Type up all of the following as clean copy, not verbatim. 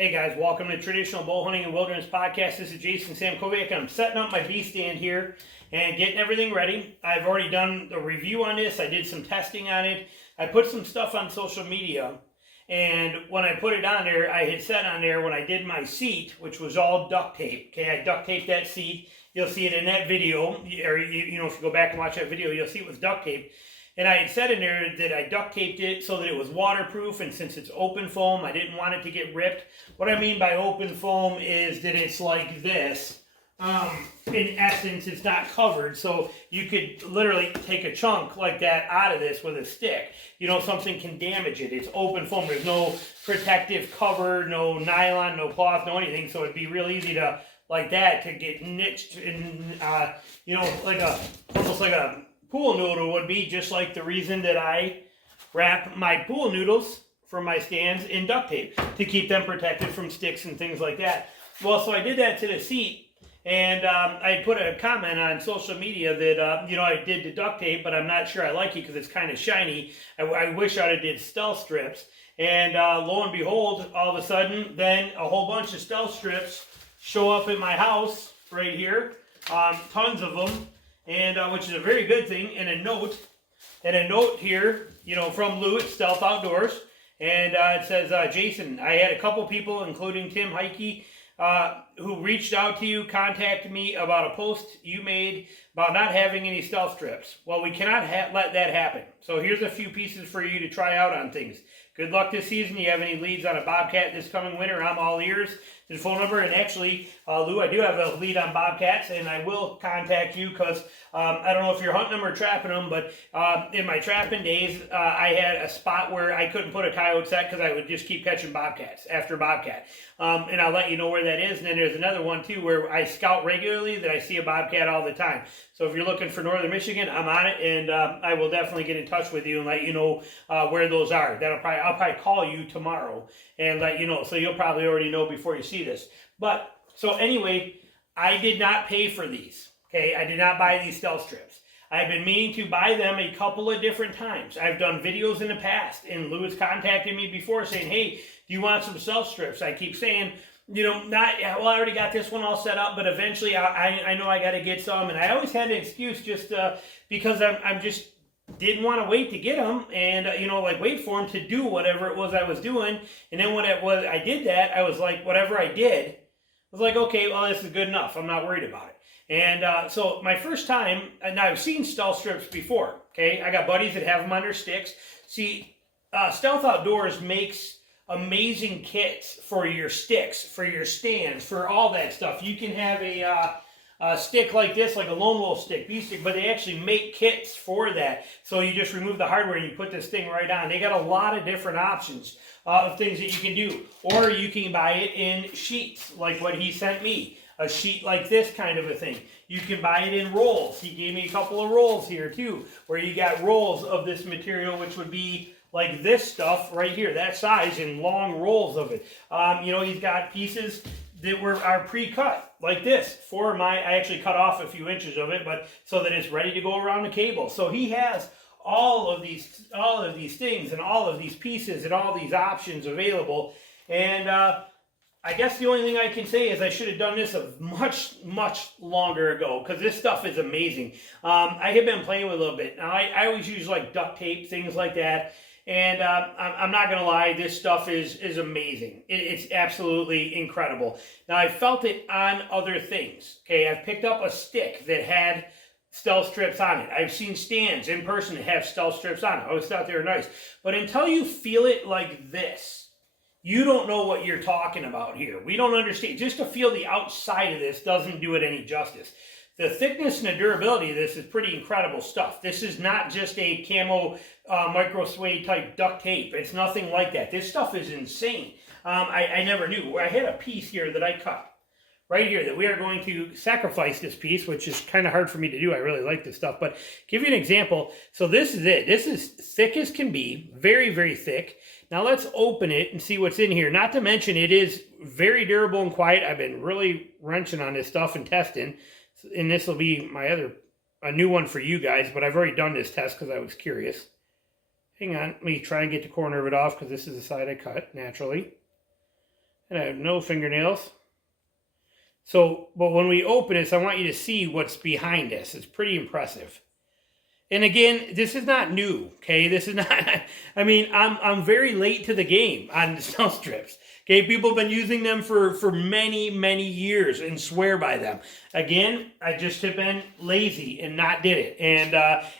Hey guys, welcome to Traditional Bow Hunting and Wilderness Podcast. This is Jason Samkovic, and I'm setting up my bee stand here and getting everything ready. I've already done a review on this. I did some testing on it. I put some stuff on social media, and when I put it on there, I had said on there when I did my seat, which was all duct tape. Okay, I duct taped that seat. You'll see it in that video, or you know, if you go back and watch that video, you'll see it was duct tape. And I had said in there that I duct taped it so that it was waterproof, and since it's open foam, I didn't want it to get ripped. What I mean by open foam is that it's like this. In essence, it's not covered, so you could literally take a chunk like that out of this with a stick. You know, something can damage it. It's open foam. There's no protective cover, no nylon, no cloth, no anything, so it'd be real easy to, like that, to get niched in, you know, like almost like a pool noodle would be, just like the reason that I wrap my pool noodles for my stands in duct tape to keep them protected from sticks and things like that. Well, so I did that to the seat, and I put a comment on social media that, you know, I did the duct tape, but I'm not sure I like it because it's kind of shiny. I wish I'd have did stealth strips. And lo and behold, all of a sudden, then a whole bunch of stealth strips show up at my house right here, tons of them. And which is a very good thing, and a note here, you know, from Lou at Stealth Outdoors, and it says, Jason, I had a couple people, including Tim Heike, who reached out to you, contacted me about a post you made about not having any stealth strips. Well, we cannot let that happen. So here's a few pieces for you to try out on things. Good luck this season. You have any leads on a bobcat this coming winter? I'm all ears. The phone number, and actually, Lou, I do have a lead on bobcats, and I will contact you because I don't know if you're hunting them or trapping them, but in my trapping days, I had a spot where I couldn't put a coyote set because I would just keep catching bobcats after bobcat. And I'll let you know where that is. And then there's another one, too, where I scout regularly that I see a bobcat all the time. So if you're looking for northern Michigan, I'm on it, and I will definitely get in touch with you and let you know where those are. I'll probably call you tomorrow and let you know. So you'll probably already know before you see this. But, so anyway, I did not pay for these, okay? I did not buy these stealth strips. I've been meaning to buy them a couple of different times. I've done videos in the past, and Lou has contacted me before saying, hey, do you want some stealth strips? I keep saying, you know, well, I already got this one all set up, but eventually I know I got to get some, and I always had an excuse just because I'm just didn't want to wait to get them, and you know, like wait for them to do whatever it was I was doing. And then when I did that, I was like, whatever I did, I was like, okay, well, this is good enough. I'm not worried about it. And so my first time, and I've seen stealth strips before. Okay, I got buddies that have them on their sticks. See, Stealth Outdoors makes amazing kits for your sticks, for your stands, for all that stuff. You can have a stick like this, like a lone wolf stick, bee stick, but they actually make kits for that. So you just remove the hardware and you put this thing right on. They got a lot of different options of things that you can do. Or you can buy it in sheets, like what he sent me. A sheet like this kind of a thing. You can buy it in rolls. He gave me a couple of rolls here too, where you got rolls of this material, which would be like this stuff right here, that size, and long rolls of it. You know, he's got pieces that are pre-cut like this for I actually cut off a few inches of it, but so that it's ready to go around the cable. So he has all of these things and all of these pieces and all these options available. And I guess the only thing I can say is I should have done this a much longer ago, because this stuff is amazing. I have been playing with it a little bit. Now I always use like duct tape, things like that. And I'm not going to lie, this stuff is amazing. It's absolutely incredible. Now, I felt it on other things. Okay, I've picked up a stick that had stealth strips on it. I've seen stands in person that have stealth strips on it. I always thought they were nice. But until you feel it like this, you don't know what you're talking about here. We don't understand. Just to feel the outside of this doesn't do it any justice. The thickness and the durability of this is pretty incredible stuff. This is not just a camo micro suede type duct tape. It's nothing like that. This stuff is insane. I never knew. I had a piece here that I cut right here that we are going to sacrifice this piece, which is kind of hard for me to do. I really like this stuff. But give you an example. So this is it. This is thick as can be. Very, very thick. Now let's open it and see what's in here. Not to mention it is very durable and quiet. I've been really wrenching on this stuff and testing. And this will be a new one for you guys, but I've already done this test because I was curious. Hang on, let me try and get the corner of it off because this is the side I cut naturally. And I have no fingernails. So, but when we open this, I want you to see what's behind this. It's pretty impressive. And again, this is not new, okay? This is not, I mean, I'm very late to the game on the stealth strips. Okay, people have been using them for many, many years and swear by them. Again, I just have been lazy and not did it.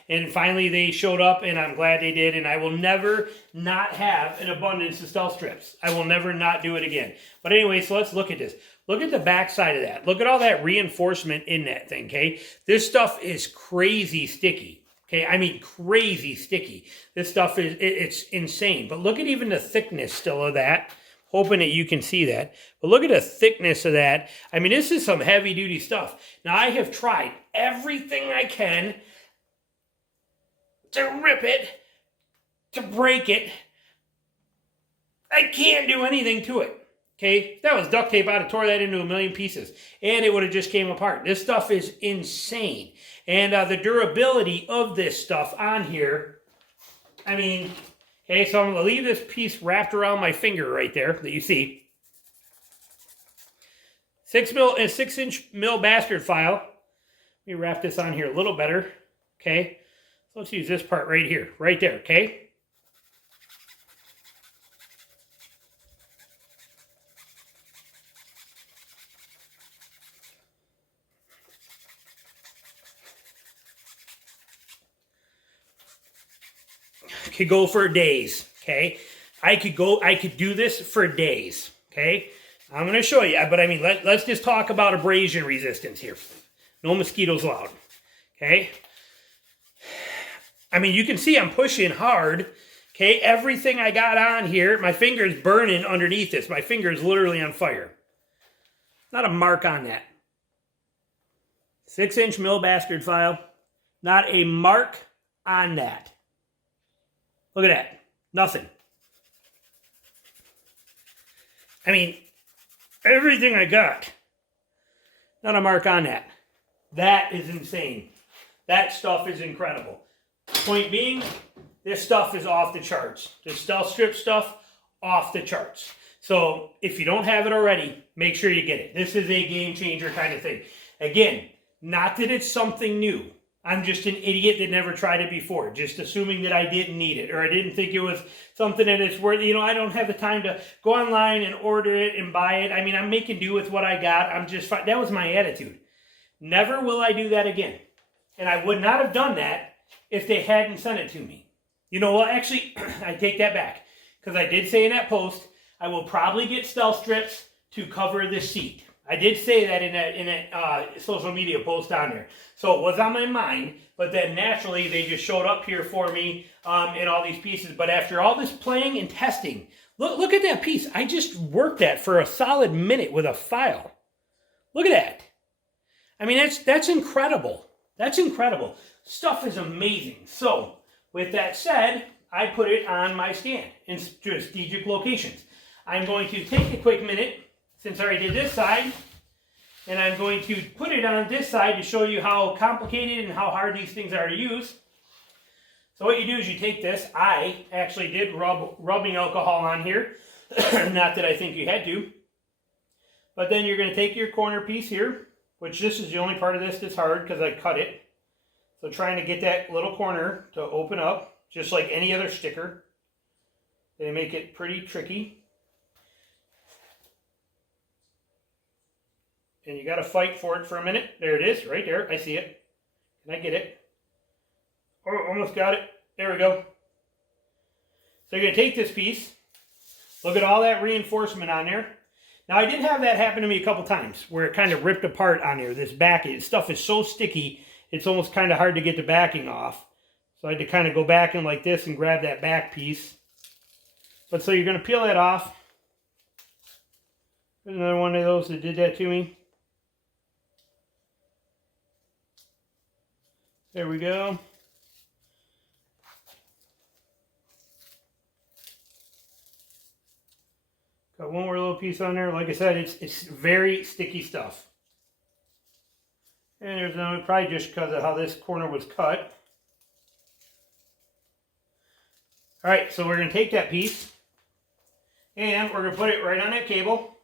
And finally they showed up, and I'm glad they did. And I will never not have an abundance of stealth strips. I will never not do it again. But anyway, so let's look at this. Look at the back side of that. Look at all that reinforcement in that thing, okay? This stuff is crazy sticky. Okay, I mean crazy sticky. This stuff it's insane. But look at even the thickness still of that. Hoping that you can see that. But look at the thickness of that. I mean, this is some heavy duty stuff. Now, I have tried everything I can to rip it, to break it. I can't do anything to it. Okay, if that was duct tape, I'd have tore that into a million pieces. And it would have just came apart. This stuff is insane. And the durability of this stuff on here, I mean... Okay, so I'm going to leave this piece wrapped around my finger right there that you see. 6-inch mil bastard file. Let me wrap this on here a little better. Okay, so let's use this part right here, right there, okay? Could go for days, okay? I could do this for days, okay? I'm going to show you, but I mean, let's just talk about abrasion resistance here. No mosquitoes allowed, okay? I mean, you can see I'm pushing hard, okay? Everything I got on here, my finger is burning underneath this. My finger is literally on fire. Not a mark on that. 6-inch mil bastard file. Not a mark on that. Look at that. Nothing. I mean, everything I got. Not a mark on that. That is insane. That stuff is incredible. Point being, this stuff is off the charts. The stealth strip stuff, off the charts. So, if you don't have it already, make sure you get it. This is a game changer kind of thing. Again, not that it's something new. I'm just an idiot that never tried it before, just assuming that I didn't need it, or I didn't think it was something that it's worth. You know, I don't have the time to go online and order it and buy it. I mean, I'm making do with what I got. I'm just fine. That was my attitude. Never will I do that again. And I would not have done that if they hadn't sent it to me. You know, well, actually, I take that back, because I did say in that post, I will probably get stealth strips to cover the seat. I did say that in that social media post on there. So it was on my mind, but then naturally they just showed up here for me in all these pieces. But after all this playing and testing, look at that piece. I just worked that for a solid minute with a file. Look at that. I mean, that's incredible. That's incredible. Stuff is amazing. So with that said, I put it on my stand in strategic locations. I'm going to take a quick minute, since I already did this side, and I'm going to put it on this side to show you how complicated and how hard these things are to use. So what you do is you take this. I actually did rubbing alcohol on here. Not that I think you had to. But then you're going to take your corner piece here, which this is the only part of this that's hard because I cut it. So trying to get that little corner to open up, just like any other sticker. They make it pretty tricky. And you got to fight for it for a minute. There it is, right there. I see it. Can I get it? Oh, almost got it. There we go. So you're going to take this piece. Look at all that reinforcement on there. Now, I did have that happen to me a couple times where it kind of ripped apart on there. This backing. Stuff is so sticky, it's almost kind of hard to get the backing off. So I had to kind of go back in like this and grab that back piece. But so you're going to peel that off. There's another one of those that did that to me. There we go. Got one more little piece on there. Like I said, it's very sticky stuff. And there's another, probably just because of how this corner was cut. Alright, so we're going to take that piece and we're going to put it right on that cable.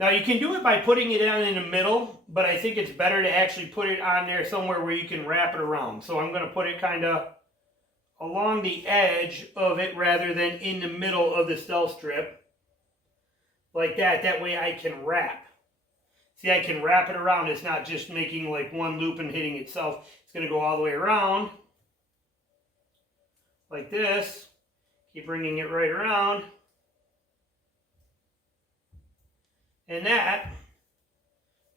Now you can do it by putting it in the middle, but I think it's better to actually put it on there somewhere where you can wrap it around. So I'm going to put it kind of along the edge of it rather than in the middle of the stealth strip. Like that. That way I can wrap. See, I can wrap it around. It's not just making like one loop and hitting itself. It's going to go all the way around. Like this. Keep bringing it right around. And that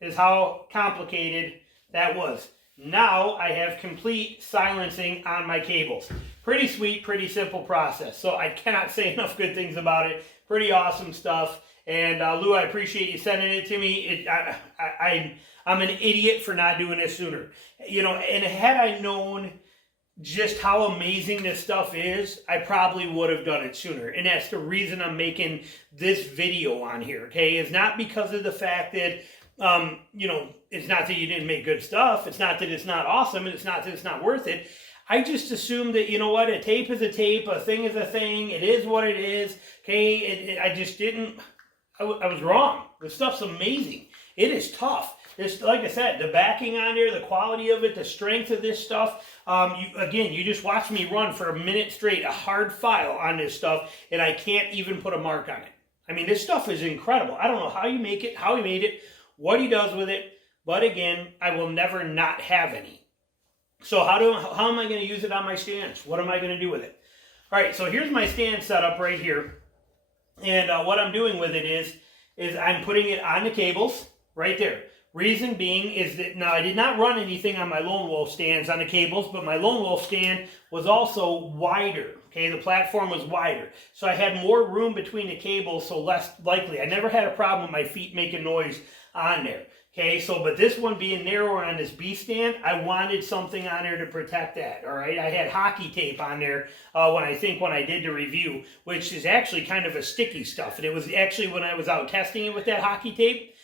is how complicated that was. Now I have complete silencing on my cables. Pretty sweet, pretty simple process. So I cannot say enough good things about it. Pretty awesome stuff. And Lou, I appreciate you sending it to me. I'm an idiot for not doing this sooner. You know, and had I known just how amazing this stuff is, I probably would have done it sooner. And that's the reason I'm making this video on here, okay? It's not because of the fact that, you know, it's not that you didn't make good stuff. It's not that it's not awesome, and it's not that it's not worth it. I just assume that, you know what, a tape is a tape, a thing is a thing, it is what it is, okay? I just didn't, I was wrong. This stuff's amazing. It is tough. This, like I said, the backing on there, the quality of it, the strength of this stuff. You just watched me run for a minute straight, a hard file on this stuff, and I can't even put a mark on it. I mean, this stuff is incredible. I don't know how you make it, how he made it, what he does with it, but again, I will never not have any. So how am I going to use it on my stands? What am I going to do with it? All right, so here's my stand setup right here, and what I'm doing with it is I'm putting it on the cables right there. Reason being is that, now I did not run anything on my Lone Wolf stands on the cables, but my Lone Wolf stand was also wider, okay? The platform was wider. So I had more room between the cables, so less likely. I never had a problem with my feet making noise on there, okay? So, but this one being narrower on this B stand, I wanted something on there to protect that, all right? I had hockey tape on there when I did the review, which is actually kind of a sticky stuff. And it was actually when I was out testing it with that hockey tape,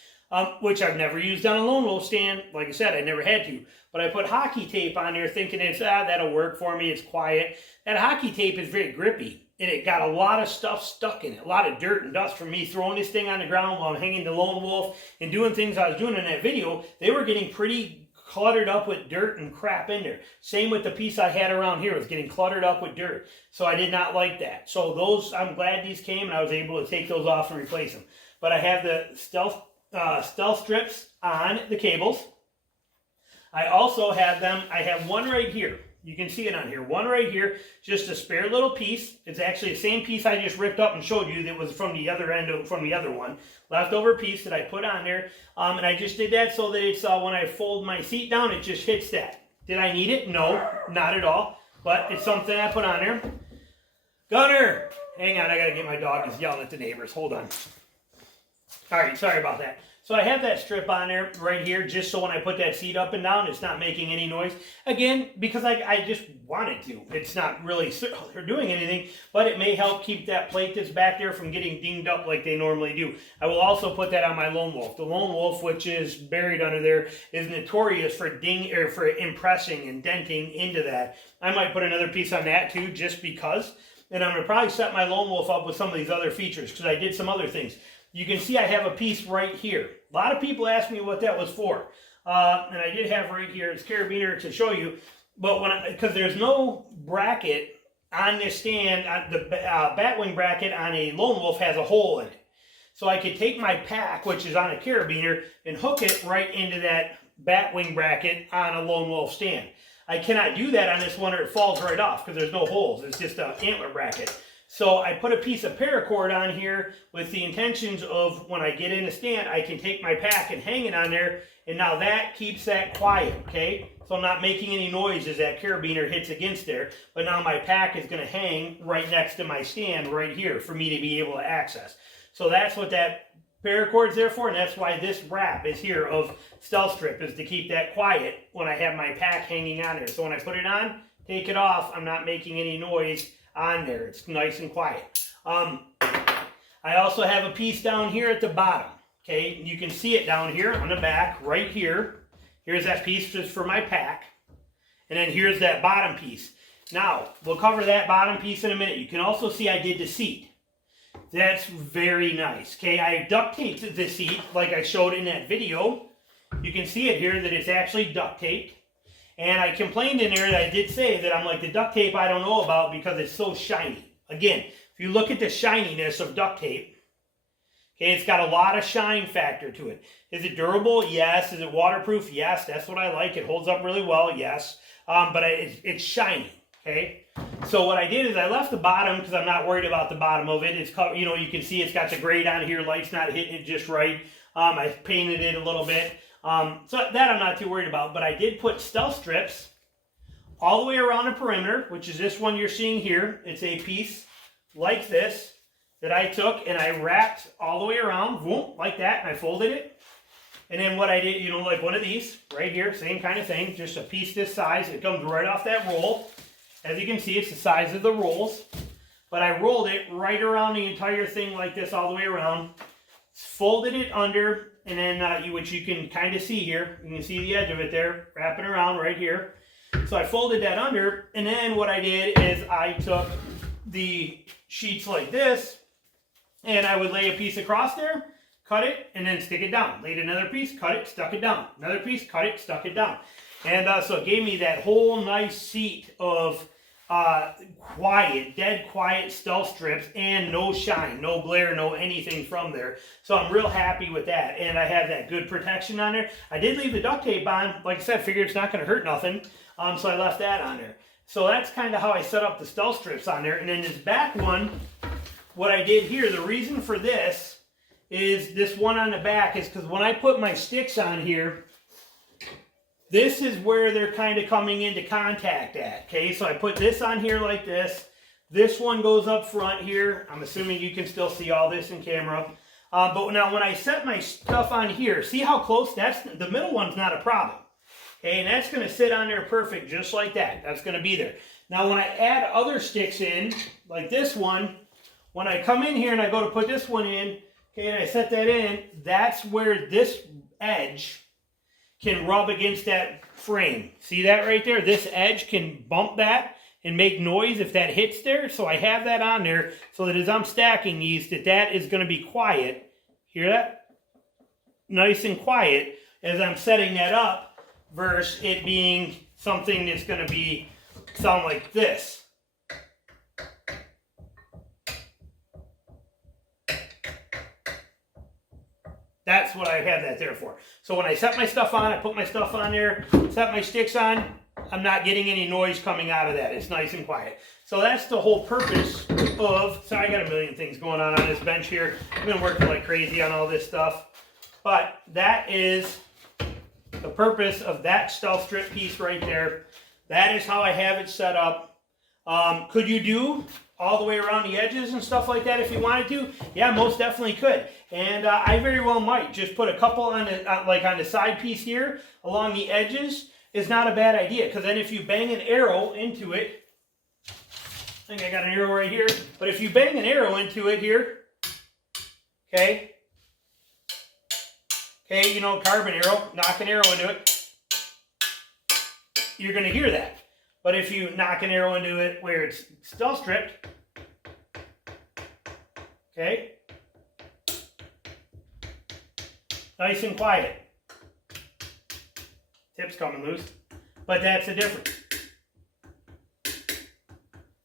which I've never used on a Lone Wolf stand. Like I said, I never had to. But I put hockey tape on there thinking it's, that'll work for me. It's quiet. That hockey tape is very grippy. And it got a lot of stuff stuck in it. A lot of dirt and dust from me throwing this thing on the ground while I'm hanging the Lone Wolf and doing things I was doing in that video. They were getting pretty cluttered up with dirt and crap in there. Same with the piece I had around here. It was getting cluttered up with dirt. So I did not like that. So those, I'm glad these came and I was able to take those off and replace them. But I have the stealth strips on the cables. I also have them, I have one right here. You can see it on here. One right here, just a spare little piece. It's actually the same piece I just ripped up and showed you that was from the other end, from the other one. Leftover piece that I put on there. And I just did that so that it's, when I fold my seat down, it just hits that. Did I need it? No, not at all. But it's something I put on there. Gunner! Hang on, I gotta get my dog. He's yelling at the neighbors. Hold on. All right, sorry about that. So I have that strip on there right here just so when I put that seat up and down, it's not making any noise. Again, because I just wanted to. It's not really doing anything, but it may help keep that plate that's back there from getting dinged up like they normally do. I will also put that on my Lone Wolf. The Lone Wolf, which is buried under there, is notorious for for impressing and denting into that. I might put another piece on that too, just because. And I'm going to probably set my Lone Wolf up with some of these other features because I did some other things. You can see I have a piece right here. A lot of people ask me what that was for. And I did have right here, it's carabiner to show you. But because there's no bracket on this stand, the batwing bracket on a Lone Wolf has a hole in it. So I could take my pack, which is on a carabiner, and hook it right into that batwing bracket on a Lone Wolf stand. I cannot do that on this one or it falls right off because there's no holes. It's just an antler bracket. So I put a piece of paracord on here with the intentions of when I get in a stand, I can take my pack and hang it on there, and now that keeps that quiet, okay? So I'm not making any noise as that carabiner hits against there, but now my pack is going to hang right next to my stand right here for me to be able to access. So that's what that paracord's there for, and that's why this wrap is here of stealth strip, is to keep that quiet when I have my pack hanging on there. So when I put it on, take it off, I'm not making any noise on there. It's nice and quiet. I also have a piece down here at the bottom. Okay, you can see it down here on the back, right here. Here's that piece just for my pack. And then here's that bottom piece. Now, we'll cover that bottom piece in a minute. You can also see I did the seat. That's very nice. Okay, I duct taped the seat like I showed in that video. You can see it here that it's actually duct taped. And I complained in there that I did say that I'm like, the duct tape I don't know about because it's so shiny. Again, if you look at the shininess of duct tape, okay, it's got a lot of shine factor to it. Is it durable? Yes. Is it waterproof? Yes. That's what I like. It holds up really well. Yes. But it's shiny. Okay. So what I did is I left the bottom because I'm not worried about the bottom of it. It's, you know, you can see it's got the grate on here. Light's not hitting it just right. I painted it a little bit. So that I'm not too worried about. But I did put stealth strips all the way around the perimeter, which is this one you're seeing here. It's a piece like this that I took and I wrapped all the way around, boom, like that, and I folded it. And then what I did, you know, like one of these right here, same kind of thing, just a piece this size. It comes right off that roll. As you can see, it's the size of the rolls. But I rolled it right around the entire thing like this all the way around. Folded it under, and then, which you can kind of see here. You can see the edge of it there, wrapping around right here. So I folded that under, and then what I did is I took the sheets like this, and I would lay a piece across there, cut it, and then stick it down. Laid another piece, cut it, stuck it down. Another piece, cut it, stuck it down. And so it gave me that whole nice seat of quiet, dead quiet stealth strips and no shine, no glare, no anything from there. So I'm real happy with that. And I have that good protection on there. I did leave the duct tape on. Like I said, figured it's not going to hurt nothing. So I left that on there. So that's kind of how I set up the stealth strips on there. And then this back one, what I did here, the reason for this is this one on the back is because when I put my sticks on here, this is where they're kind of coming into contact at, okay? So I put this on here like this. This one goes up front here. I'm assuming you can still see all this in camera. But now when I set my stuff on here, see how close? That's the middle one's not a problem. Okay, and that's going to sit on there perfect just like that. That's going to be there. Now when I add other sticks in, like this one, when I come in here and I go to put this one in, okay, and I set that in, that's where this edge can rub against that frame. See that right there? This edge can bump that and make noise if that hits there. So I have that on there so that as I'm stacking these, that is going to be quiet. Hear that? Nice and quiet as I'm setting that up versus it being something that's going to sound like this. That's what I have that there for. So when I set my stuff on, I put my stuff on there, set my sticks on, I'm not getting any noise coming out of that. It's nice and quiet. So that's the whole purpose of, sorry, I got a million things going on this bench here. I've been working like crazy on all this stuff. But that is the purpose of that stealth strip piece right there. That is how I have it set up. Could you do all the way around the edges and stuff like that if you wanted to? Yeah, most definitely could. And I very well might just put a couple on the like on the side piece here along the edges. Is not a bad idea, because then if you bang an arrow into it, I think I got an arrow right here, but if you bang an arrow into it here, okay, you know, carbon arrow, knock an arrow into it, you're going to hear that. But if you knock an arrow into it where it's stealth stripped, okay, nice and quiet. Tip's coming loose, but that's the difference.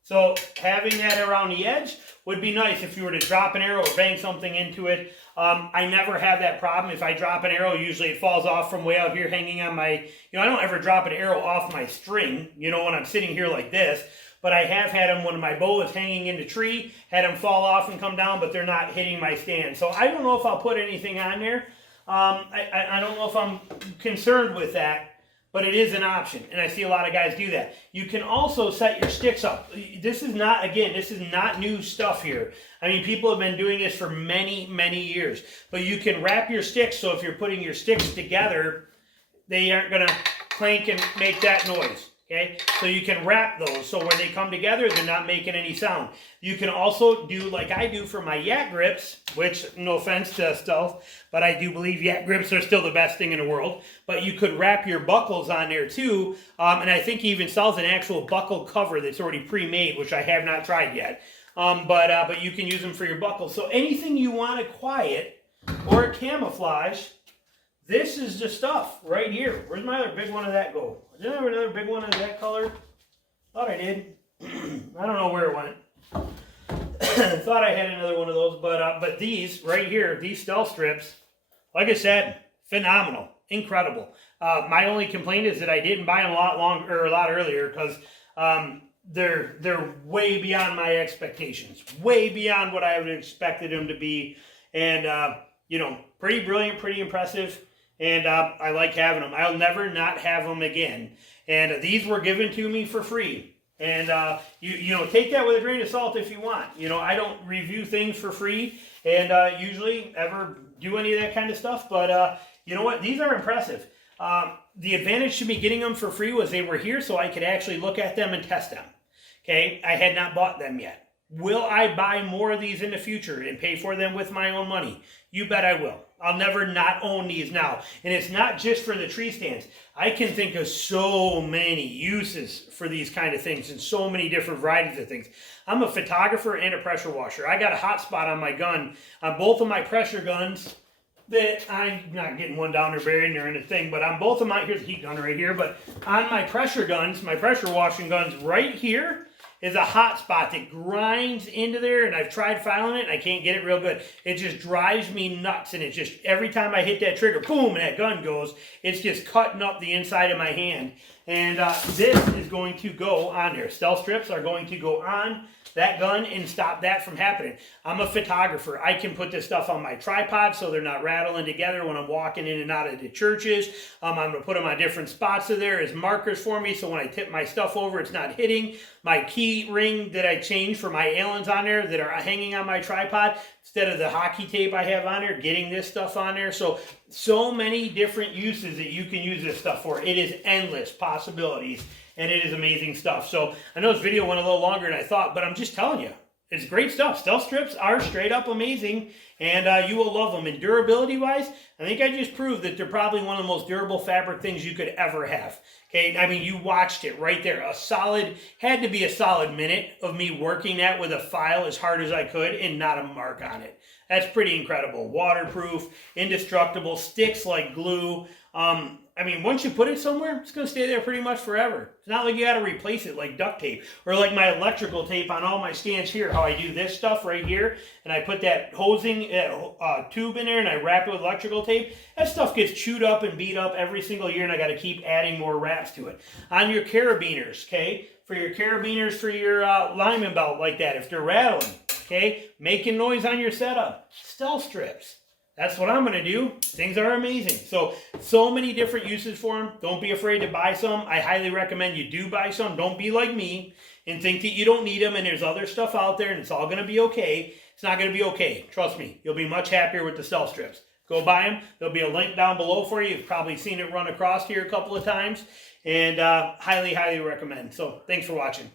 So having that around the edge would be nice if you were to drop an arrow or bang something into it. I never have that problem. If I drop an arrow, usually it falls off from way out here hanging on my, you know, I don't ever drop an arrow off my string, you know, when I'm sitting here like this. But I have had them when my bow is hanging in the tree, had them fall off and come down, but they're not hitting my stand. So I don't know if I'll put anything on there. I don't know if I'm concerned with that, but it is an option, and I see a lot of guys do that. You can also set your sticks up. This is not, again, this is not new stuff here. I mean, people have been doing this for many, many years. But you can wrap your sticks, so if you're putting your sticks together, they aren't going to clank and make that noise. Okay, so you can wrap those so when they come together, they're not making any sound. You can also do like I do for my yak grips, which, no offense to Stealth, but I do believe yak grips are still the best thing in the world. But you could wrap your buckles on there too, and I think he even sells an actual buckle cover that's already pre-made, which I have not tried yet. But you can use them for your buckles. So anything you want to quiet or camouflage, this is the stuff right here. Where's my other big one of that go? Did I have another big one of that color? Thought I did. I don't know where it went. Thought I had another one of those, but these right here, these stealth strips, like I said, phenomenal, incredible. My only complaint is that I didn't buy them a lot earlier, because they're way beyond my expectations, way beyond what I would have expected them to be, and you know, pretty brilliant, pretty impressive, and I like having them. I'll never not have them again. And these were given to me for free. And you know, take that with a grain of salt if you want. You know, I don't review things for free, and usually ever do any of that kind of stuff. But you know what? These are impressive. The advantage to me getting them for free was they were here, so I could actually look at them and test them. Okay, I had not bought them yet. Will I buy more of these in the future and pay for them with my own money? You bet I will. I'll never not own these now. And it's not just for the tree stands. I can think of so many uses for these kind of things and so many different varieties of things. I'm a photographer and a pressure washer. I got a hot spot on my gun, on both of my pressure guns, that I'm not getting one down there buried or anything, but on both of my, here's a heat gun right here, but on my pressure guns, my pressure washing guns right here, is a hot spot that grinds into there, and I've tried filing it and I can't get it real good. It just drives me nuts, and it just, every time I hit that trigger, boom, and that gun goes, it's just cutting up the inside of my hand. And this is going to go on there. Stealth strips are going to go on that gun and stop that from happening. I'm a photographer. I can put this stuff on my tripod so they're not rattling together when I'm walking in and out of the churches. I'm going to put them on different spots of there as markers for me, so when I tip my stuff over, it's not hitting. My key ring that I changed for my Allens on there that are hanging on my tripod, instead of the hockey tape I have on there, getting this stuff on there. So many different uses that you can use this stuff for. It is endless possibilities, and it is amazing stuff. So I know this video went a little longer than I thought, but I'm just telling you, it's great stuff. Stealth strips are straight up amazing, and you will love them. And durability wise, I think I just proved that they're probably one of the most durable fabric things you could ever have. Okay, I mean, you watched it right there. Had to be a solid minute of me working that with a file as hard as I could and not a mark on it. That's pretty incredible. Waterproof, indestructible, sticks like glue. I mean, once you put it somewhere, it's going to stay there pretty much forever. It's not like you got to replace it like duct tape, or like my electrical tape on all my stands here, how I do this stuff right here, and I put that hosing tube in there and I wrap it with electrical tape. That stuff gets chewed up and beat up every single year, and I got to keep adding more wraps to it. On your carabiners, okay, for your carabiners for your lineman belt like that, if they're rattling, okay, making noise on your setup, stealth strips. That's what I'm going to do. Things are amazing. So many different uses for them. Don't be afraid to buy some. I highly recommend you do buy some. Don't be like me and think that you don't need them and there's other stuff out there and it's all going to be okay. It's not going to be okay. Trust me. You'll be much happier with the stealth strips. Go buy them. There'll be a link down below for you. You've probably seen it run across here a couple of times. And highly, highly recommend. So thanks for watching.